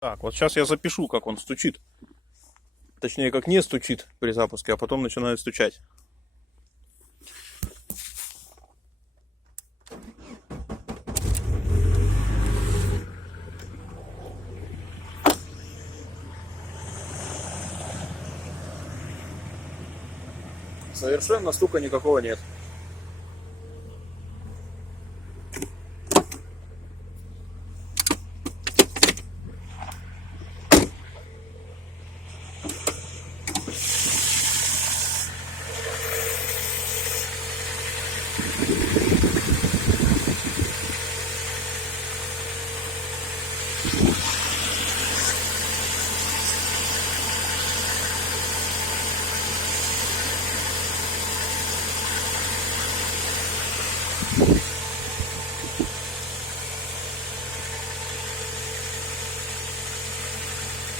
Так, вот сейчас я запишу, как он стучит. Точнее, как не стучит при запуске, а потом начинает стучать. Совершенно стука никакого нет.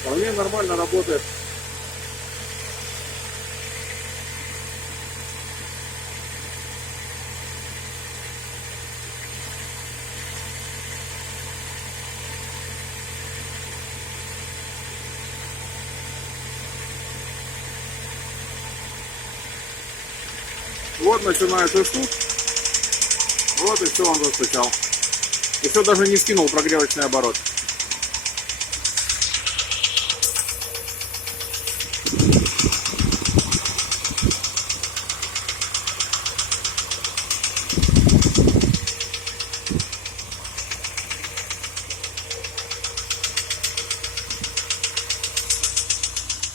Вполне нормально работает. Вот начинает и штук. Вот и все, он застучал. Еще даже не скинул прогревочный оборот.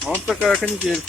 Вот такая канитель.